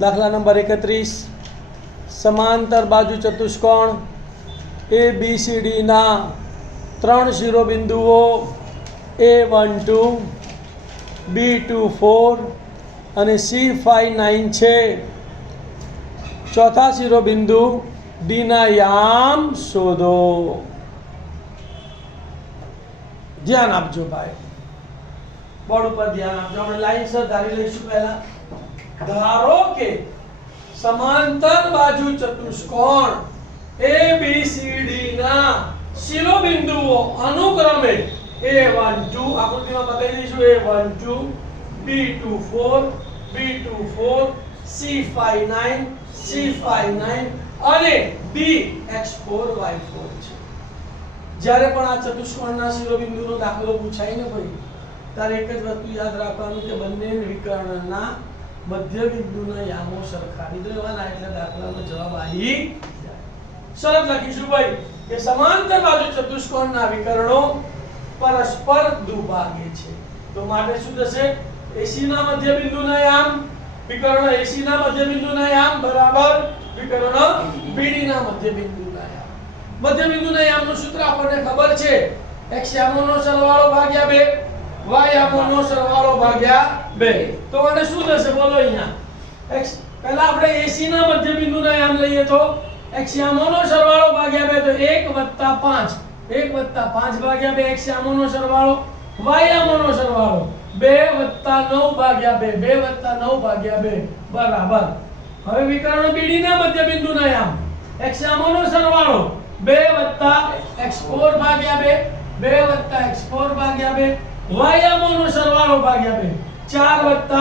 દાખલા નંબર 31 સમાંતર બાજુ ચતુષ્કોણ ABCD ના 3 શિરોબિંદુઓ A12 B24 અને C59 છે. ચોથા શિરોબિંદુ D ના યામ શોધો. ધ્યાન આપજો ભાઈ, બોર્ડ ઉપર ધ્યાન આપજો. આપણે લાઈનસર ધારી લઈશું. પહેલા ધારો કે સમાંતર બાજુ ચતુષ્કોણ ABCD ના શિરોબિંદુઓ અનુક્રમે A12 આકૃતિમાં બતાવી દઈશું A12 B24 B24 C59 અને BX4 Y4 છે. જ્યારે પણ આ ચતુષ્કોણના શિરોબિંદુનો દાખલો પૂછાય ને ભાઈ, ત્યારે એક જ વસ્તુ યાદ રાખવાનું કે બંને વિકર્ણના મધ્ય બિંદુના યામો સરખાવી દેવાના, એટલે દાખલાનો જવાબ આવી જાય. શરત લખીશું ભાઈ કે સમાંતર બાજુ ચતુષ્કોણના વિકર્ણો પરસ્પર દ્વિભાગે છે. તો માટે શું થશે? AC ના મધ્ય બિંદુના યામ વિકર્ણ AC ના મધ્ય બિંદુના યામ બરાબર વિકર્ણ BD ના મધ્ય બિંદુના યામ. મધ્ય બિંદુના યામનું સૂત્ર આપણને ખબર છે, x યામોનો સરવાળો ભાગ્યા 2 y યામોનો સરવાળો ભાગ્યા 2. તો આને શું થશે બોલો? અહીંયા x પહેલા આપણે AC ના મધ્ય બિંદુના યામ લઈએ તો x યામોનો સરવાળો ભાગ્યા 2 તો 1 + 5 ભાગ્યા 2 x યામોનો સરવાળો, y યામોનો સરવાળો 2 + 9 ભાગ્યા 2 ભાગ્યા 2 બરાબર. હવે વિકર્ણ BD ના મધ્ય બિંદુના યામ x યામોનો સરવાળો 2 + x4 ભાગ્યા 2 x4 ભાગ્યા 2 y યામોનો સરવાળો ભાગ્યા 2 4 +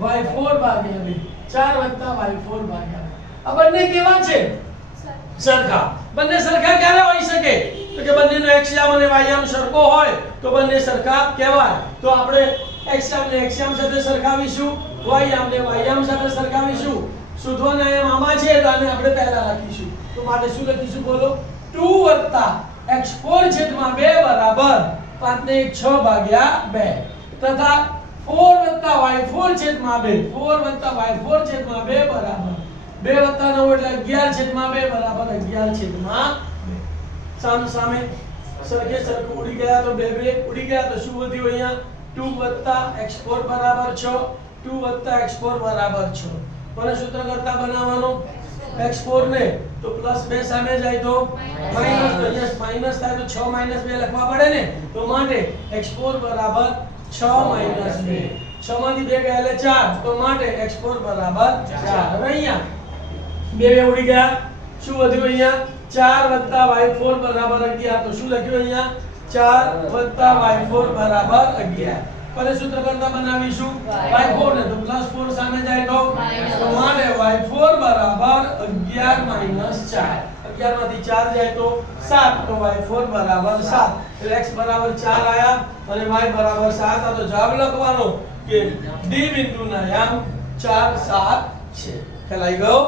y4 ભાગ્યા 2 4 + y4 ભાગ્યા 2. આ બંને કેવા છે? સરખા. બંને સરખા ક્યારે હોઈ શકે? તો કે બંનેનો x યામ અને y યામ સરખો હોય તો બંને સરખા કહેવાય. તો આપણે x યામને x યામ સાથે સરખાવીશું, y યામને y યામ સાથે સરખાવીશું. શોધવાના યામ આમાં છે તો આને આપણે પહેલા લખીશું. તો માટે શું લખીશું બોલો? 2 + x4 / 2 બરાબર 5 ને 1 6 ભાગ્યા 2 તથા 4 + y4 / 2 બરાબર 2 + 9 એટલે 11/2 બરાબર 11/2. સામ સામે સરખે સરખું ઉડી ગયા તો 2 ઉડી ગયા તો શું વધ્યું? અહીંયા 2 + x4 બરાબર 6 2 + x4 બરાબર 6. કોને સૂત્ર કરતા બનાવવાનો? x4 ને તો +2 સામે જાય તો માઈનસ, તો અહીંયા માઈનસ થાય તો 6 - 2 લખવા પડે ને. તો માટે x4 બરાબર 6 - 2. 6 માંથી 2 ગયા એટલે 4 તો માટે x4 બરાબર 4. હવે અહીંયા 2 ઉડી ગયા, શું વધ્યું? અહીંયા 4 + y4 બરાબર 11. તો શું લખ્યું અહીંયા? 4 + y4 બરાબર 11. કોને સૂત્ર કરતા બનાવીશું? y4 ને તો +4 સામે જાય તો માટે y4 બરાબર 11 - 4. 11 માંથી 4 જાય તો 7 તો y4 બરાબર 7. એટલે x બરાબર 4 આયા અને y બરાબર 7. આ તો જવાબ લખવાનો કે D બિંદુના યામ 4 7 છે. ખ્યાલ આવી ગયો?